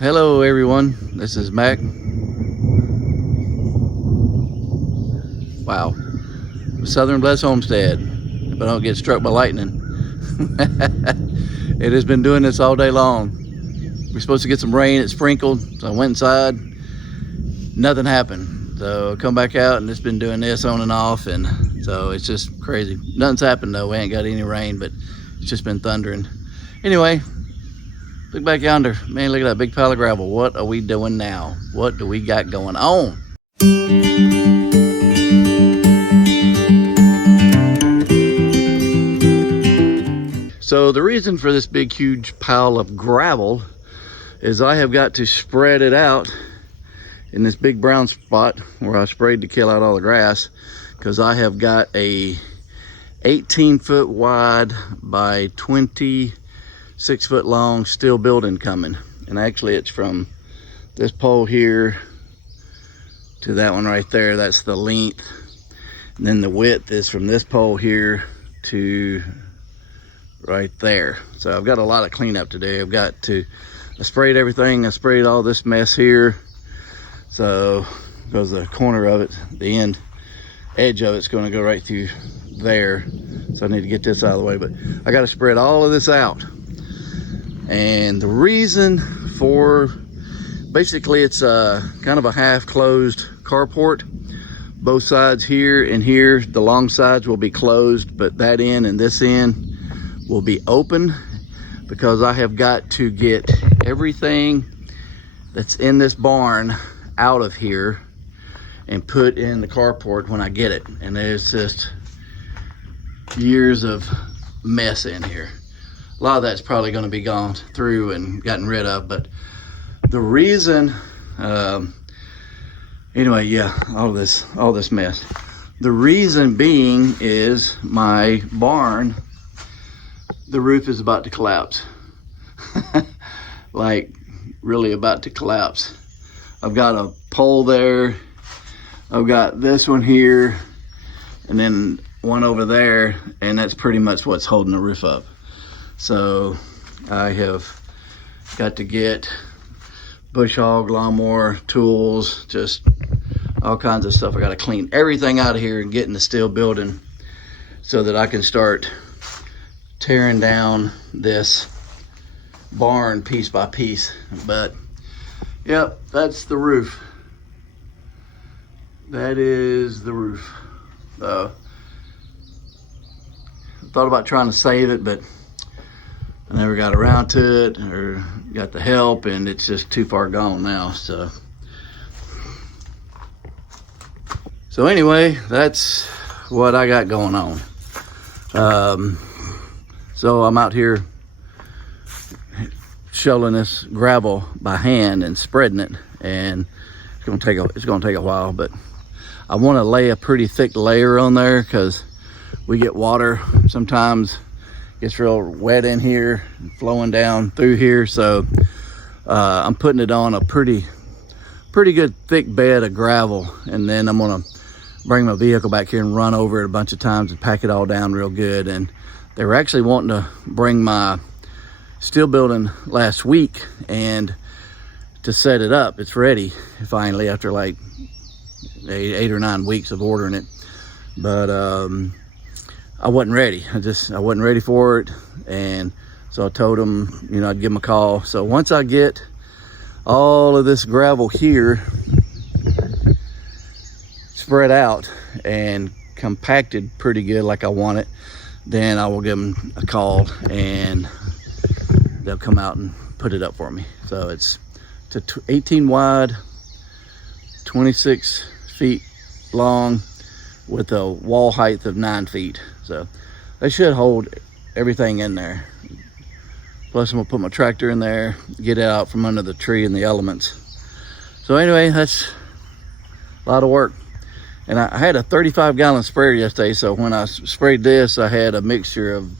Hello everyone, this is Mac. Wow, Southern Blessed Homestead. If I don't get struck by lightning. It has been doing this all day long. We're supposed to get some rain, it sprinkled, so I went inside, nothing happened. So I come back out and it's been doing this on and off, and so it's just crazy. Nothing's happened though, we ain't got any rain, but it's just been thundering. Anyway, look back yonder. Man, look at that big pile of gravel. What are we doing now? What do we got going on? So the reason for this big, huge pile of gravel is I have got to spread it out in this big brown spot where I sprayed to kill out all the grass, because I have got a 18-foot wide by 26-foot long steel building coming. And actually it's from this pole here to that one right there. That's the length. And then the width is from this pole here to right there. So I've got a lot of cleanup to do. I sprayed everything. I sprayed all this mess here. So because the corner of it, the edge of it's going to go right through there. So I need to get this out of the way, but I got to spread all of this out. And the reason for, basically it's kind of a half closed carport. Both sides here and here, the long sides will be closed, but that end and this end will be open, because I have got to get everything that's in this barn out of here and put in the carport when I get it. And there's just years of mess in here. A lot of that's probably going to be gone through and gotten rid of, but the reason, anyway, yeah, all this mess. The reason being is my barn, the roof is about to collapse. Like really about to collapse. I've got a pole there. I've got this one here and then one over there, and that's pretty much what's holding the roof up. So I have got to get bush hog, lawnmower, tools, just all kinds of stuff. I got to clean everything out of here and get in the steel building so that I can start tearing down this barn piece by piece. But yep, that's the roof. That is the roof. I thought about trying to save it, but I never got around to it or got the help, and it's just too far gone now. So anyway, that's what I got going on. So I'm out here shoveling this gravel by hand and spreading it, and it's gonna take a while, but I want to lay a pretty thick layer on there because we get water sometimes. It's real wet in here and flowing down through here, so I'm putting it on a pretty good thick bed of gravel, and then I'm gonna bring my vehicle back here and run over it a bunch of times and pack it all down real good. And they were actually wanting to bring my steel building last week and to set it up. It's ready finally after like 8 or 9 weeks of ordering it, but I wasn't ready. I wasn't ready for it, and so I told them, you know, I'd give them a call. So once I get all of this gravel here spread out and compacted pretty good like I want it, then I will give them a call and they'll come out and put it up for me. So it's 18 wide, 26 feet long, with a wall height of 9 feet. So they should hold everything in there. Plus I'm gonna put my tractor in there, get it out from under the tree and the elements. So anyway, that's a lot of work. And I had a 35-gallon sprayer yesterday, so when I sprayed this, I had a mixture of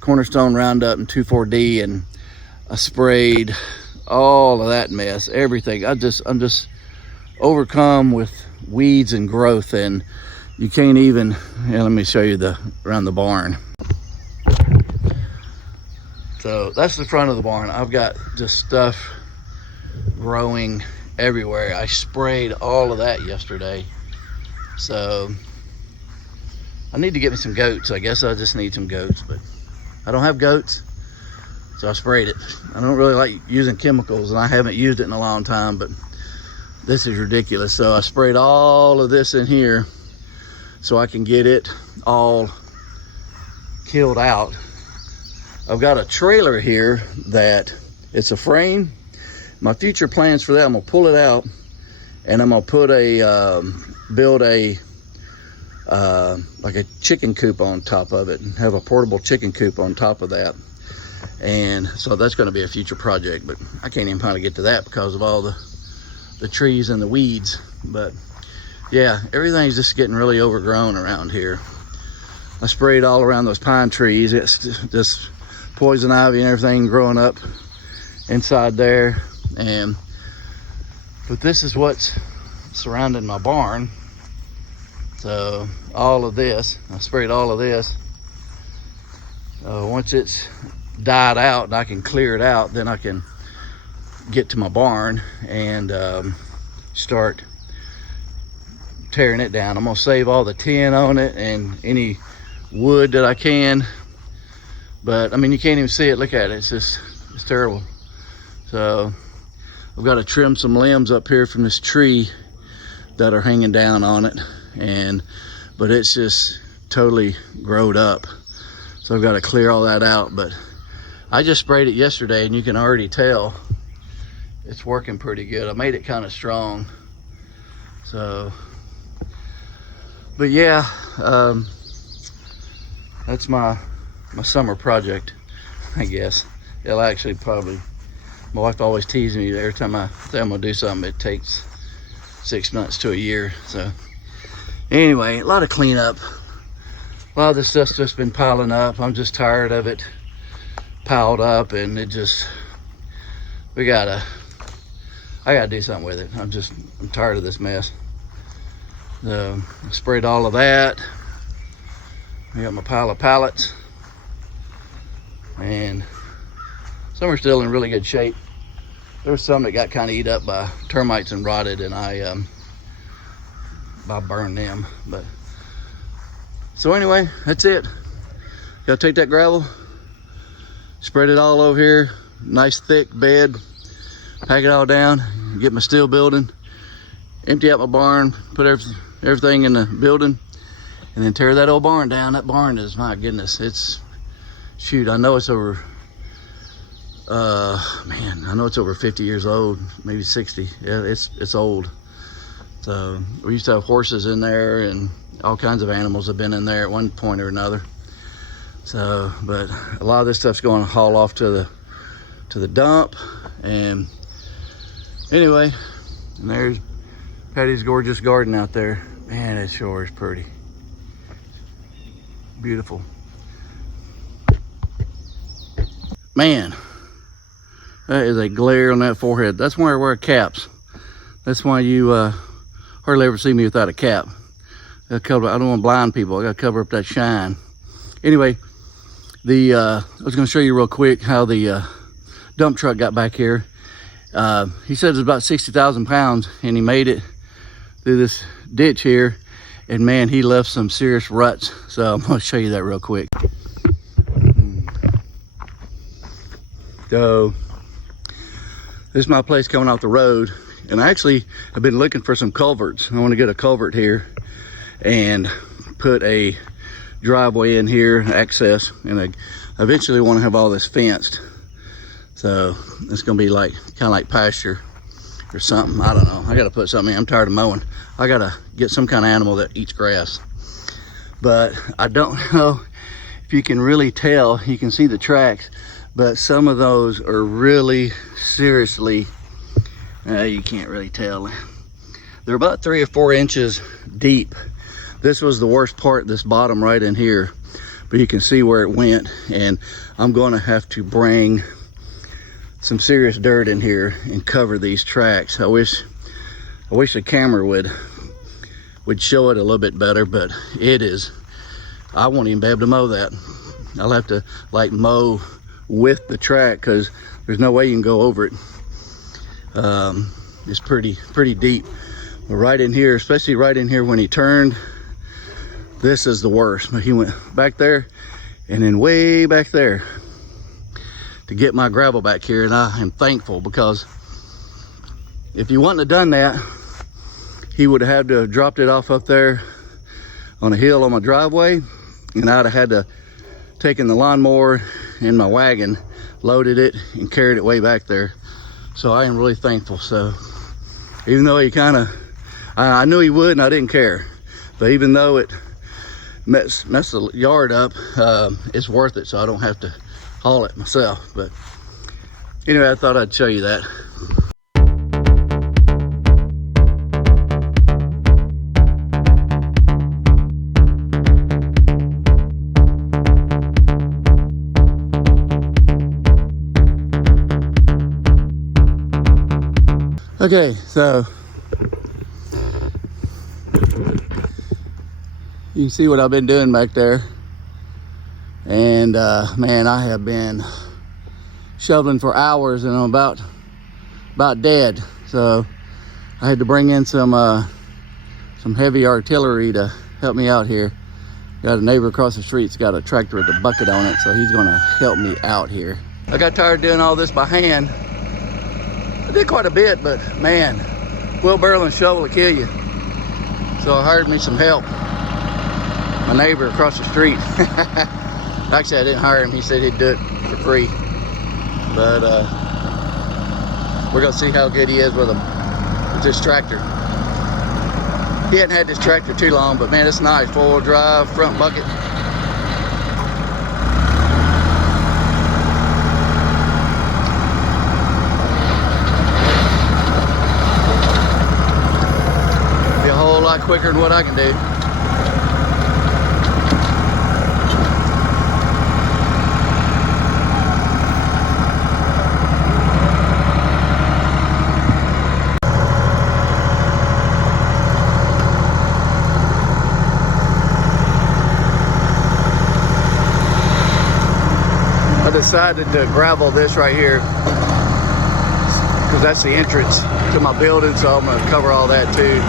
Cornerstone Roundup and 2,4-D, and I sprayed all of that mess, everything. I'm just overcome with weeds and growth, and you can't even, let me show you around the barn. So that's the front of the barn. I've got just stuff growing everywhere. I sprayed all of that yesterday. So I need to get me some goats. I guess I just need some goats, but I don't have goats, so I sprayed it. I don't really like using chemicals, and I haven't used it in a long time, but this is ridiculous. So I sprayed all of this in here so I can get it all killed out. I've got a trailer here that it's a frame. My future plans for that, I'm gonna pull it out and I'm gonna put build a like a chicken coop on top of it and have a portable chicken coop on top of that. And so that's gonna be a future project, but I can't even kind of get to that because of all the trees and the weeds. But yeah, everything's just getting really overgrown around here. I sprayed all around those pine trees. It's just poison ivy and everything growing up inside there. But this is what's surrounding my barn. So all of this, I sprayed all of this. Once it's died out and I can clear it out, then I can get to my barn and start tearing it down. I'm gonna save all the tin on it and any wood that I can, but I mean, you can't even see it. Look at it, it's terrible. So I've got to trim some limbs up here from this tree that are hanging down on it, but it's just totally growed up, so I've got to clear all that out. But I just sprayed it yesterday and you can already tell it's working pretty good. I made it kind of strong. So, but yeah, that's my summer project, I guess. It'll actually probably, my wife always teases me every time I say I'm gonna do something, it takes 6 months to a year. So anyway, a lot of cleanup. A lot of this stuff's just been piling up. I'm just tired of it piled up, and it just, I gotta do something with it. I'm tired of this mess. So I sprayed all of that. I got my pile of pallets, and some are still in really good shape. There was some that got kind of eat up by termites and rotted, and I burned them. But so anyway, that's it. Gotta take that gravel, spread it all over here, nice thick bed, pack it all down, get my steel building, empty out my barn, put everything in the building, and then tear that old barn down. That barn is, my goodness, it's, shoot, I know it's over, man, I know it's over 50 years old, maybe 60. Yeah, it's old. So we used to have horses in there, and all kinds of animals have been in there at one point or another. So, but a lot of this stuff's going to haul off to the dump. And anyway, and there's Patty's gorgeous garden out there. Man, it sure is pretty. Beautiful. Man, that is a glare on that forehead. That's why I wear caps. That's why you hardly ever see me without a cap. I don't want to blind people. I got to cover up that shine. Anyway, I was going to show you real quick how the dump truck got back here. He said it was about 60,000 pounds, and he made it through this ditch here, and man, he left some serious ruts. So I'm going to show you that real quick. So this is my place coming off the road, and I actually have been looking for some culverts. I want to get a culvert here and put a driveway in here, access, and I eventually want to have all this fenced. So it's gonna be like kind of like pasture or something. I don't know. I gotta put something in. I'm tired of mowing. I gotta get some kind of animal that eats grass. But I don't know if you can really tell. You can see the tracks, but some of those are really seriously, you can't really tell. They're about 3 or 4 inches deep. This was the worst part, this bottom right in here, but you can see where it went, and I'm going to have to bring some serious dirt in here and cover these tracks. I wish the camera would show it a little bit better, but it is, I won't even be able to mow that. I'll have to like mow with the track, because there's no way you can go over it. is pretty deep. But right in here, especially right in here when he turned, this is the worst. He went back there and then way back there to get my gravel back here, and I am thankful, because if he wouldn't have done that, he would have had to have dropped it off up there on a hill on my driveway, and I'd have had to taken the lawnmower in my wagon, loaded it, and carried it way back there. So I am really thankful. So even though he kind of, I knew he would, and I didn't care, but even though it messed the yard up, it's worth it, so I don't have to haul it myself. But anyway, I thought I'd show you that. Okay, so you can see what I've been doing back there. And man, I have been shoveling for hours, and I'm about dead. So I had to bring in some heavy artillery to help me out here. Got a neighbor across the street's got a tractor with a bucket on it, so he's gonna help me out here. I got tired of doing all this by hand. I did quite a bit, but man, wheelbarrow and shovel will kill you. So I hired me some help. My neighbor across the street. Actually, I didn't hire him. He said he'd do it for free. But we're gonna see how good he is with this tractor. He hadn't had this tractor too long, but man, it's nice. 4-wheel drive, front bucket. Quicker than what I can do. I decided to gravel this right here because that's the entrance to my building, so I'm going to cover all that too.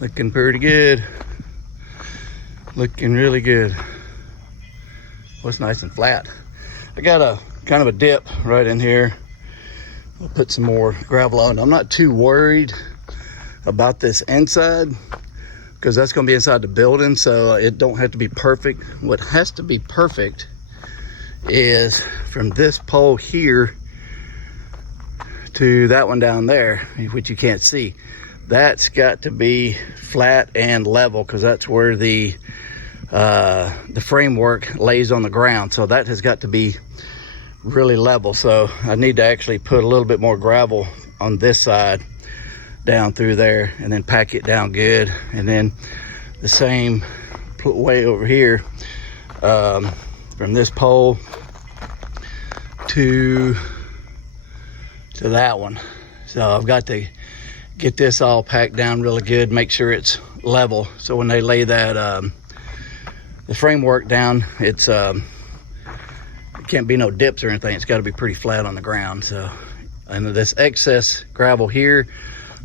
Looking pretty good. Looking really good. Well, it's nice and flat. I got a kind of a dip right in here. I'll put some more gravel on. I'm not too worried about this inside because that's going to be inside the building, so it don't have to be perfect. What has to be perfect is from this pole here to that one down there, which you can't see. That's got to be flat and level because that's where the framework lays on the ground. So that has got to be really level. So I need to actually put a little bit more gravel on this side down through there and then pack it down good. And then the same way over here from this pole to that one. So I've got to get this all packed down really good, make sure it's level. So when they lay that the framework down, it can't be no dips or anything. It's got to be pretty flat on the ground. So, and this excess gravel here,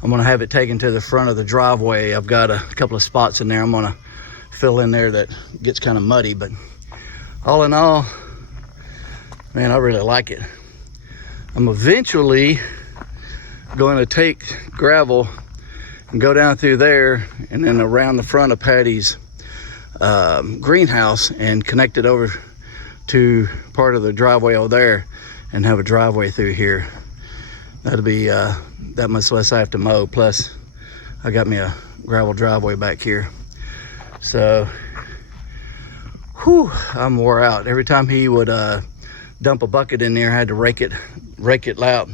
I'm gonna have it taken to the front of the driveway. I've got a couple of spots in there I'm gonna fill in there that gets kind of muddy, but all in all, man, I really like it. I'm eventually going to take gravel and go down through there and then around the front of Patty's greenhouse and connect it over to part of the driveway over there and have a driveway through here. That'll be that much less I have to mow. Plus, I got me a gravel driveway back here. So, whew, I'm wore out. Every time he would dump a bucket in there, I had to rake it out.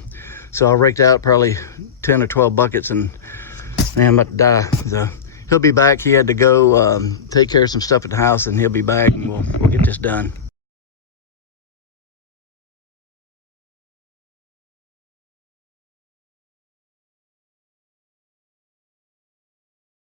So I raked out probably 10 or 12 buckets, and man, I'm about to die. So he'll be back. He had to go take care of some stuff at the house, and he'll be back, and we'll get this done.